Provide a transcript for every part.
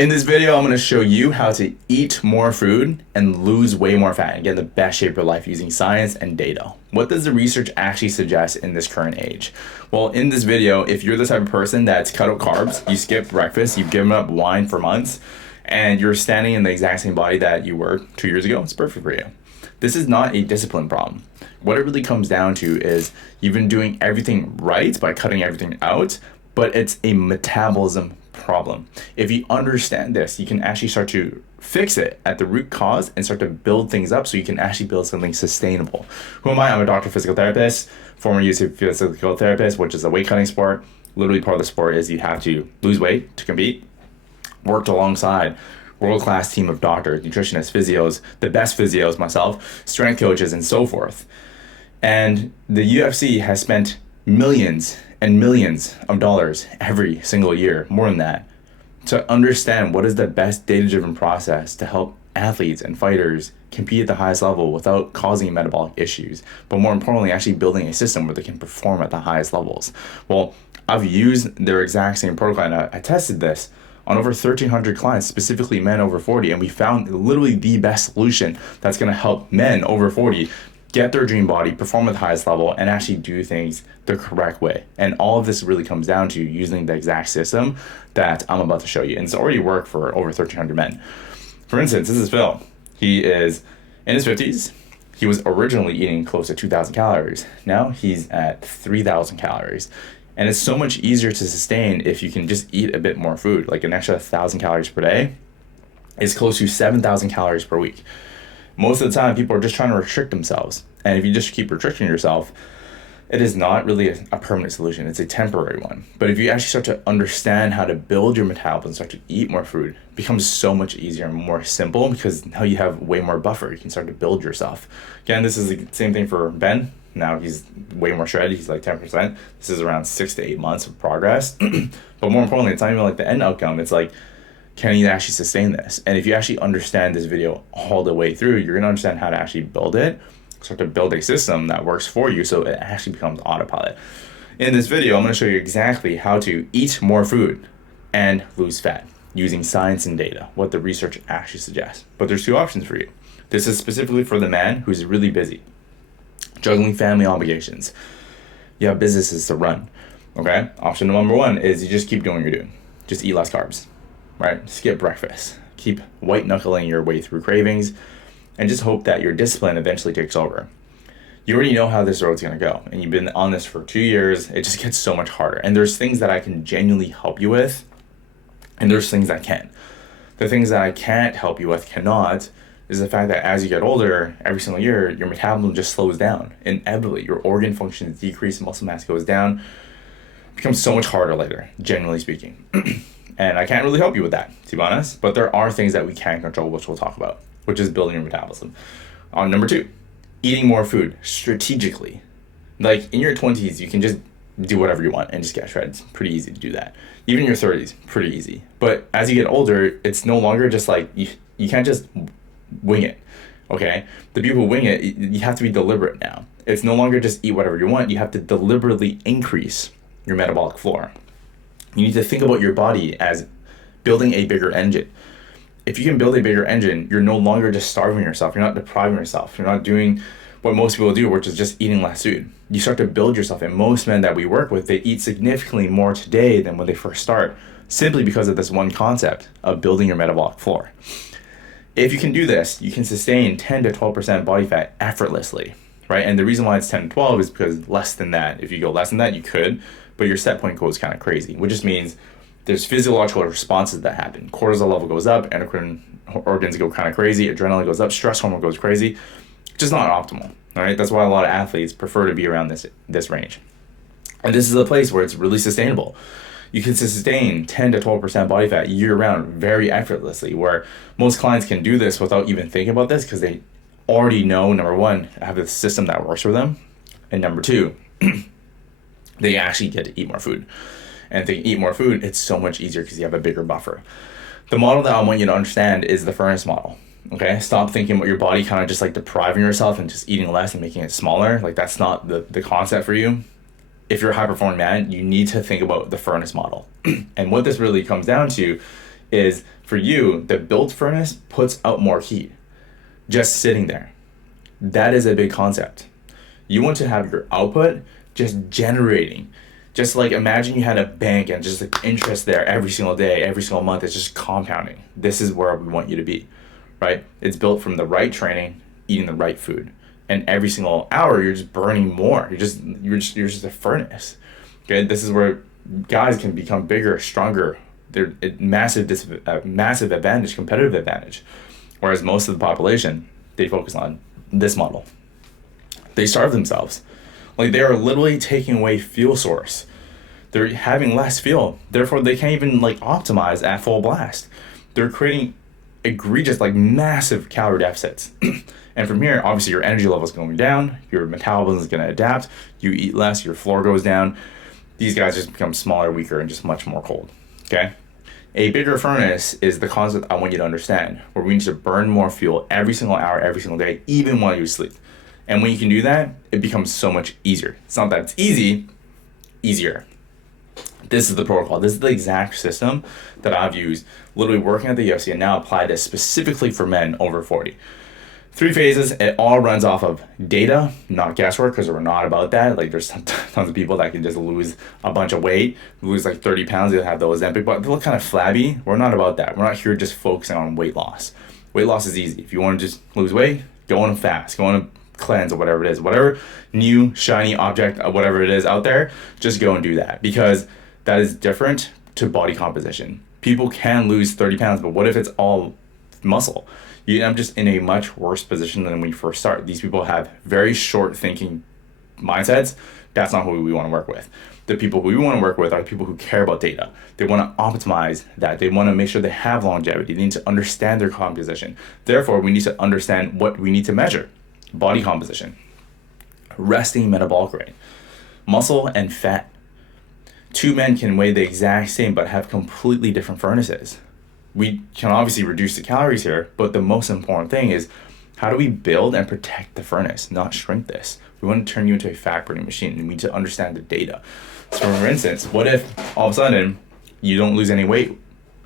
In this video, I'm going to show you how to eat more food and lose way more fat and get the best shape of your life using science and data. What does the research actually suggest in this current age? Well, in this video, if you're the type of person that's cut out carbs, you skip breakfast, you've given up wine for months, and you're standing in the exact same body that you were 2 years ago, it's perfect for you. This is not a discipline problem. What it really comes down to is you've been doing everything right by cutting everything out, but it's a metabolism problem. If you understand this, you can actually start to fix it at the root cause and start to build things up so you can actually build something sustainable. Who am I? I'm a doctor of physical therapist, former UFC physical therapist, which is a weight cutting sport. Literally part of the sport is you have to lose weight to compete. Worked alongside world-class team of doctors, nutritionists, physios, the best physios, myself, strength coaches, and so forth. And the UFC has spent millions and millions of dollars every single year, more than that, to understand what is the best data-driven process to help athletes and fighters compete at the highest level without causing metabolic issues, but more importantly, actually building a system where they can perform at the highest levels. Well, I've used their exact same protocol, and I tested this on over 1,300 clients, specifically men over 40, and we found literally the best solution that's going to help men over 40 get their dream body, perform at the highest level, and actually do things the correct way. And all of this really comes down to using the exact system that I'm about to show you. And it's already worked for over 1,300 men. For instance, this is Phil. He is in his 50s. He was originally eating close to 2,000 calories. Now he's at 3,000 calories. And it's so much easier to sustain if you can just eat a bit more food. Like an extra 1,000 calories per day is close to 7,000 calories per week. Most of the time, people are just trying to restrict themselves. And if you just keep restricting yourself, it is not really a permanent solution. It's a temporary one. But if you actually start to understand how to build your metabolism, start to eat more food, it becomes so much easier and more simple because now you have way more buffer. You can start to build yourself. Again, this is the same thing for Ben. Now he's way more shredded. He's like 10%. This is around 6 to 8 months of progress. But more importantly, it's not even like the end outcome. It's like, can you actually sustain this? And if you actually understand this video all the way through, you're going to understand how to actually build it, start to build a system that works for you so it actually becomes autopilot. In this video, I'm going to show you exactly how to eat more food and lose fat using science and data, what the research actually suggests. But there's two options for you. This is specifically for the man who's really busy, juggling family obligations. You have businesses to run, okay? Option number one is you just keep doing what you're doing. Just eat less carbs. Right? Skip breakfast. Keep white knuckling your way through cravings and just hope that your discipline eventually takes over. You already know how this road's going to go and you've been on this for 2 years. It just gets so much harder. And there's things that I can genuinely help you with and there's things I can't. The things that I can't help you with cannot is the fact that as you get older, every single year, your metabolism just slows down. Inevitably, your organ functions decrease, muscle mass goes down. It becomes so much harder later, generally speaking. And I can't really help you with that, to be honest. But there are things that we can control, which we'll talk about, which is building your metabolism. On number two, eating more food strategically. Like in your 20s, you can just do whatever you want and just get shredded. It's pretty easy to do that. Even in your 30s, pretty easy. But as you get older, it's no longer just like, you can't just wing it, okay? The people who wing it, you have to be deliberate now. It's no longer just eat whatever you want. You have to deliberately increase your metabolic flora. You need to think about your body as building a bigger engine. If you can build a bigger engine, you're no longer just starving yourself. You're not depriving yourself. You're not doing what most people do, which is just eating less food. You start to build yourself. And most men that we work with, they eat significantly more today than when they first start, simply because of this one concept of building your metabolic flora. If you can do this, you can sustain 10 to 12% body fat effortlessly, right? And the reason why it's 10 to 12 is because less than that, if you go less than that, you could, but your set point goes kind of crazy, which just means there's physiological responses that happen. Cortisol level goes up, endocrine organs go kind of crazy, adrenaline goes up, stress hormone goes crazy. Just not optimal, all right? That's why a lot of athletes prefer to be around this range. And this is a place where it's really sustainable. You can sustain 10 to 12% body fat year round very effortlessly, where most clients can do this without even thinking about this because they already know, number one, have a system that works for them. And number two, they actually get to eat more food. And if they eat more food, it's so much easier because you have a bigger buffer. The model that I want you to understand is the furnace model. Okay, stop thinking about your body kind of just like depriving yourself and just eating less and making it smaller. Like that's not the concept for you. If you're a high performing man, you need to think about the furnace model. And what this really comes down to is for you, the built furnace puts out more heat just sitting there. That is a big concept. You want to have your output just generating. Just like imagine you had a bank and just like interest there every single day, every single month, it's just compounding. This is where we want you to be, right? It's built from the right training, eating the right food. And every single hour you're just burning more. You're just a furnace. Okay, this is where guys can become bigger, stronger. They're a massive advantage, competitive advantage. Whereas most of the population, they focus on this model. They starve themselves. Like they are literally taking away fuel source. They're having less fuel. Therefore, they can't even like optimize at full blast. They're creating egregious, like massive calorie deficits. And from here, obviously your energy level is going down. Your metabolism is going to adapt. You eat less, your floor goes down. These guys just become smaller, weaker, and just much more cold. Okay? A bigger furnace is the concept I want you to understand, where we need to burn more fuel every single hour, every single day, even while you sleep. And when you can do that, it becomes so much easier. It's not that it's easy, easier. This is the protocol. This is the exact system that I've used literally working at the UFC and now applied it specifically for men over 40. 3 phases, it all runs off of data, not guesswork, because we're not about that. Like there's tons of people that can just lose a bunch of weight, lose like 30 pounds, they'll have the Ozempic, but they look kind of flabby. We're not about that. We're not here just focusing on weight loss. Weight loss is easy. If you want to just lose weight, go on a fast, go on a cleanse or whatever it is, whatever new shiny object, whatever it is out there, just go and do that, because that is different to body composition. People can lose 30 pounds, but what if it's all muscle? You end up just in a much worse position than when you first start. These people have very short thinking mindsets. That's not who we want to work with. The people who we want to work with are people who care about data. They want to optimize that. They want to make sure they have longevity. They need to understand their composition. Therefore, we need to understand what we need to measure. Body composition, resting metabolic rate, muscle and fat. 2 men can weigh the exact same but have completely different furnaces. We can obviously reduce the calories here, but the most important thing is how do we build and protect the furnace, not shrink this? We want to turn you into a fat burning machine, and we need to understand the data. So for instance, what if all of a sudden you don't lose any weight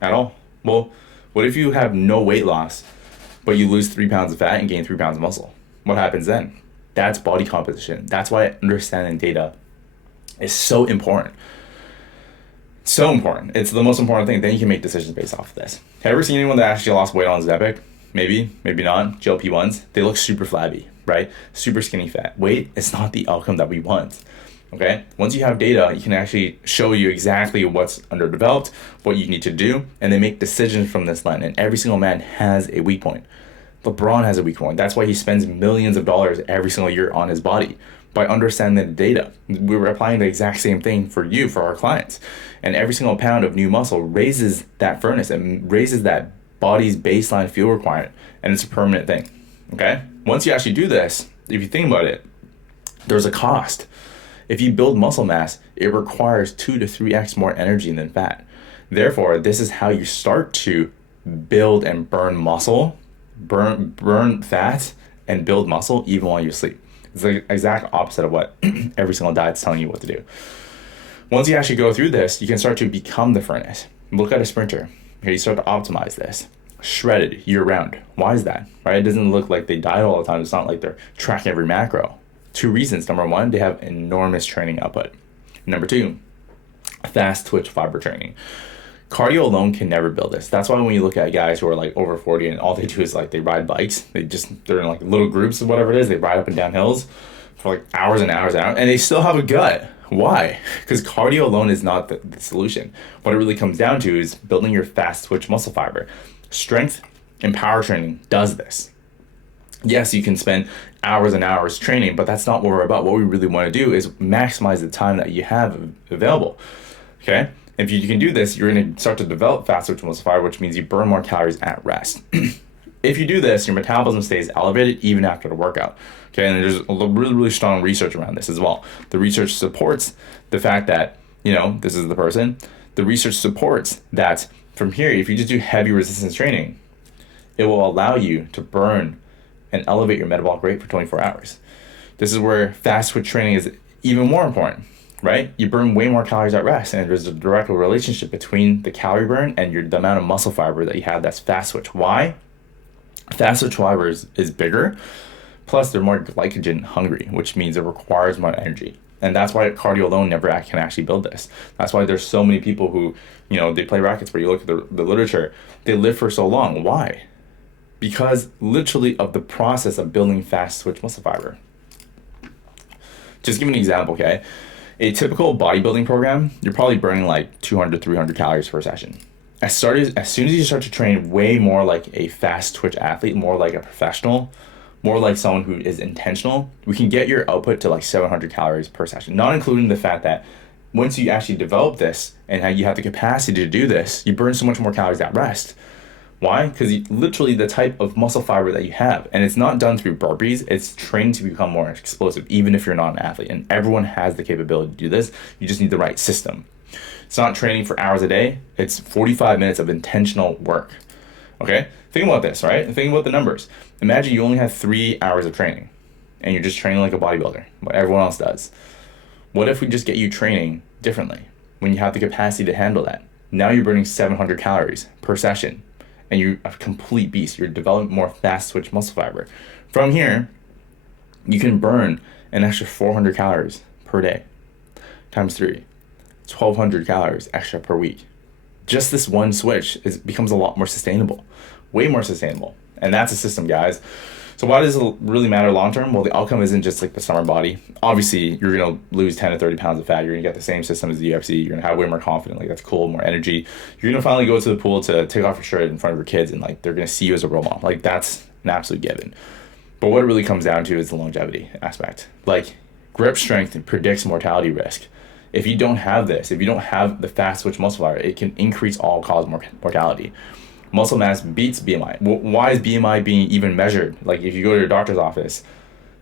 at all? Well, what if you have no weight loss, but you lose 3 pounds of fat and gain 3 pounds of muscle? What happens then? That's body composition. That's why understanding data is so important. So important. It's the most important thing. Then you can make decisions based off of this. Have you ever seen anyone that actually lost weight on Ozempic? Maybe, maybe not. GLP-1s, they look super flabby, right? Super skinny fat. Weight is not the outcome that we want. Okay? Once you have data, you can actually show you exactly what's underdeveloped, what you need to do, and then make decisions from this lens. And every single man has a weak point. LeBron has a weak point. That's why he spends millions of dollars every single year on his body, by understanding the data. We were applying the exact same thing for you, for our clients. And every single pound of new muscle raises that furnace and raises that body's baseline fuel requirement. And it's a permanent thing. Okay? Once you actually do this, if you think about it, there's a cost. If you build muscle mass, it requires 2 to 3x more energy than fat. Therefore, this is how you start to build and burn muscle, burn fat, and build muscle even while you sleep. It's the exact opposite of what every single diet's telling you what to do. Once you actually go through this, you can start to become the furnace. Look at a sprinter. Okay, you start to optimize this. Shredded year-round. Why is that? Right? It doesn't look like they diet all the time. It's not like they're tracking every macro. 2 reasons. Number 1, they have enormous training output. Number 2, fast twitch fiber training. Cardio alone can never build this. That's why when you look at guys who are like over 40 and all they do is like they ride bikes, they're in like little groups or whatever it is, they ride up and down hills for like hours and hours and hours, and they still have a gut. Why? Because cardio alone is not the solution. What it really comes down to is building your fast twitch muscle fiber. Strength and power training does this. Yes, you can spend hours and hours training, but that's not what we're about. What we really want to do is maximize the time that you have available. Okay? If you can do this, you're going to start to develop fast twitch muscle fiber, which means you burn more calories at rest. If you do this, your metabolism stays elevated even after the workout. Okay, and there's really, really strong research around this as well. The research supports the fact that, this is the person. The research supports that from here, if you just do heavy resistance training, it will allow you to burn and elevate your metabolic rate for 24 hours. This is where fast twitch training is even more important. right? You burn way more calories at rest, and there's a direct relationship between the calorie burn and the amount of muscle fiber that you have that's fast switch. Why? Fast switch fiber is bigger, plus they're more glycogen hungry, which means it requires more energy. And that's why cardio alone never can actually build this. That's why there's so many people who, they play rackets, where you look at the literature, they live for so long. Why? Because literally of the process of building fast switch muscle fiber. Just give me an example, okay? A typical bodybuilding program, you're probably burning like 200 to 300 calories per session. As soon as you start to train way more like a fast twitch athlete, more like a professional, more like someone who is intentional, we can get your output to like 700 calories per session. Not including the fact that once you actually develop this and how you have the capacity to do this, you burn so much more calories at rest. Why? Because literally the type of muscle fiber that you have, and it's not done through burpees, it's trained to become more explosive, even if you're not an athlete. And everyone has the capability to do this. You just need the right system. It's not training for hours a day. It's 45 minutes of intentional work. Okay? Think about this, right? Think about the numbers. Imagine you only have 3 hours of training and you're just training like a bodybuilder, what everyone else does. What if we just get you training differently when you have the capacity to handle that? Now you're burning 700 calories per session and you're a complete beast. You're developing more fast switch muscle fiber. From here, you can burn an extra 400 calories per day times 3, 1,200 calories extra per week. Just this one switch becomes a lot more sustainable, way more sustainable. And that's a system, guys. So why does it really matter long term? Well, the outcome isn't just like the summer body. Obviously, you're going to lose 10 to 30 pounds of fat. You're going to get the same system as the UFC. You're going to have way more confidence. Like, that's cool, more energy. You're going to finally go to the pool to take off your shirt in front of your kids, and like they're going to see you as a role model. Like, that's an absolute given. But what it really comes down to is the longevity aspect. Like, grip strength predicts mortality risk. If you don't have this, if you don't have the fast switch muscle fiber, it can increase all-cause mortality. Muscle mass beats BMI. Why is BMI being even measured? Like, if you go to your doctor's office,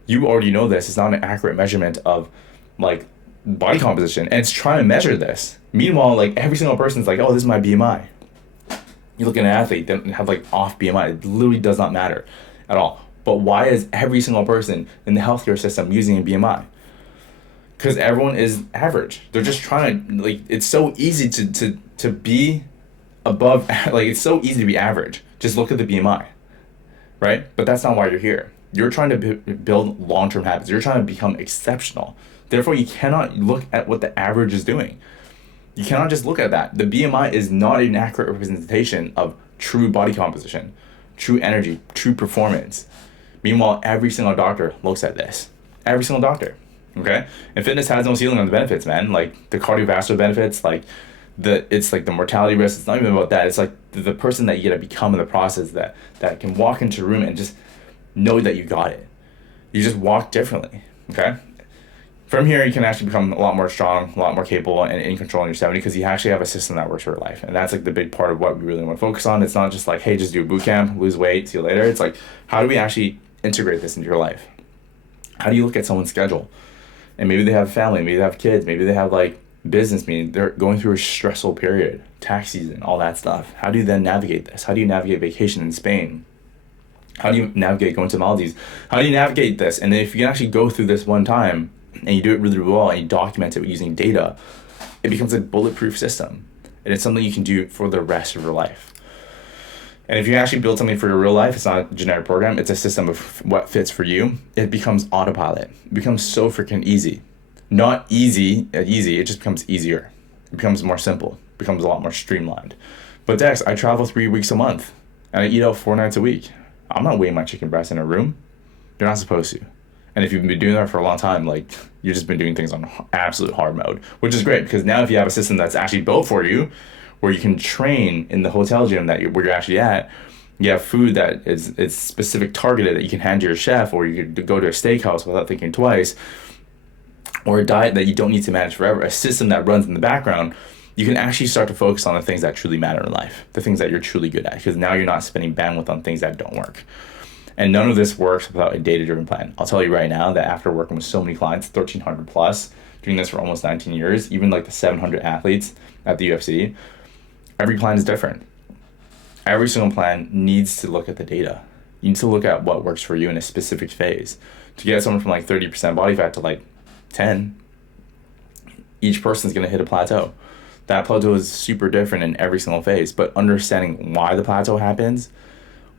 you already know this. It's not an accurate measurement of like body composition, and it's trying to measure this. Meanwhile, like, every single person's like, oh, this is my BMI. You look at an athlete that have like off BMI. It literally does not matter at all. But why is every single person in the healthcare system using a BMI? Because everyone is average. They're just trying to, like, it's so easy to be above, like, it's so easy to be average. Just look at the BMI, right? But that's not why you're here. You're trying to build long-term habits. You're trying to become exceptional. Therefore, you cannot look at what the average is doing. You cannot just look at that. The BMI is not an accurate representation of true body composition, true energy, true performance. Meanwhile, every single doctor looks at this. Every single doctor, okay? And fitness has no ceiling on the benefits, man. Like, the cardiovascular benefits, like, it's like the mortality risk. It's not even about that. It's like the person that you get to become in the process that can walk into a room and just know that you got it. You just walk differently, okay? From here, you can actually become a lot more strong, a lot more capable, and in control in your 70, because you actually have a system that works for your life. And that's like the big part of what we really want to focus on. It's not just like, hey, just do a boot camp, lose weight, see you later. It's like, how do we actually integrate this into your life? How do you look at someone's schedule? And maybe they have a family, maybe they have kids, maybe they have like business meeting, they're going through a stressful period, tax season, all that stuff. How do you then navigate this? How do you navigate vacation in Spain? How do you navigate going to Maldives? How do you navigate this? And if you can actually go through this one time and you do it really well and you document it using data, it becomes a bulletproof system. And it's something you can do for the rest of your life. And if you actually build something for your real life, it's not a generic program, it's a system of what fits for you. It becomes autopilot. It becomes so freaking easy. Not easy, it just becomes easier. It becomes more simple. It becomes a lot more streamlined. But Dex, I travel 3 weeks a month and I eat out 4 nights a week. I'm not weighing my chicken breast in a room. You're not supposed to. And if you've been doing that for a long time, like, you've just been doing things on absolute hard mode, which is great, because now if you have a system that's actually built for you, where you can train in the hotel gym where you're actually at, you have food that is specific targeted that you can hand to your chef, or you could go to a steakhouse without thinking twice, or a diet that you don't need to manage forever, a system that runs in the background, you can actually start to focus on the things that truly matter in life, the things that you're truly good at, because now you're not spending bandwidth on things that don't work. And none of this works without a data-driven plan. I'll tell you right now that after working with so many clients, 1,300 plus, doing this for almost 19 years, even like the 700 athletes at the UFC, every plan is different. Every single plan needs to look at the data. You need to look at what works for you in a specific phase. To get someone from like 30% body fat to like 10, each person's going to hit a plateau. That plateau is super different in every single phase, but understanding why the plateau happens,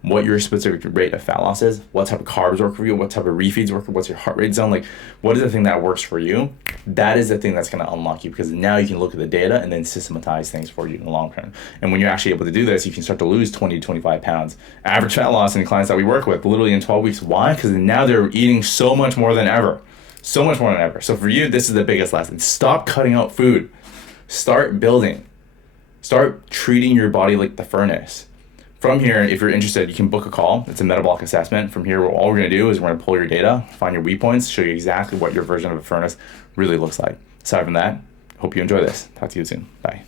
what your specific rate of fat loss is, what type of carbs work for you, what type of refeeds work, what's your heart rate zone, like what is the thing that works for you? That is the thing that's going to unlock you, because now you can look at the data and then systematize things for you in the long term. And when you're actually able to do this, you can start to lose 20 to 25 pounds. Average fat loss in the clients that we work with, literally in 12 weeks. Why? Because now they're eating so much more than ever. So much more than ever. So for you, this is the biggest lesson. Stop cutting out food. Start building. Start treating your body like the furnace. From here, if you're interested, you can book a call. It's a metabolic assessment. From here, all we're going to do is we're going to pull your data, find your weak points, show you exactly what your version of a furnace really looks like. Aside from that, hope you enjoy this. Talk to you soon. Bye.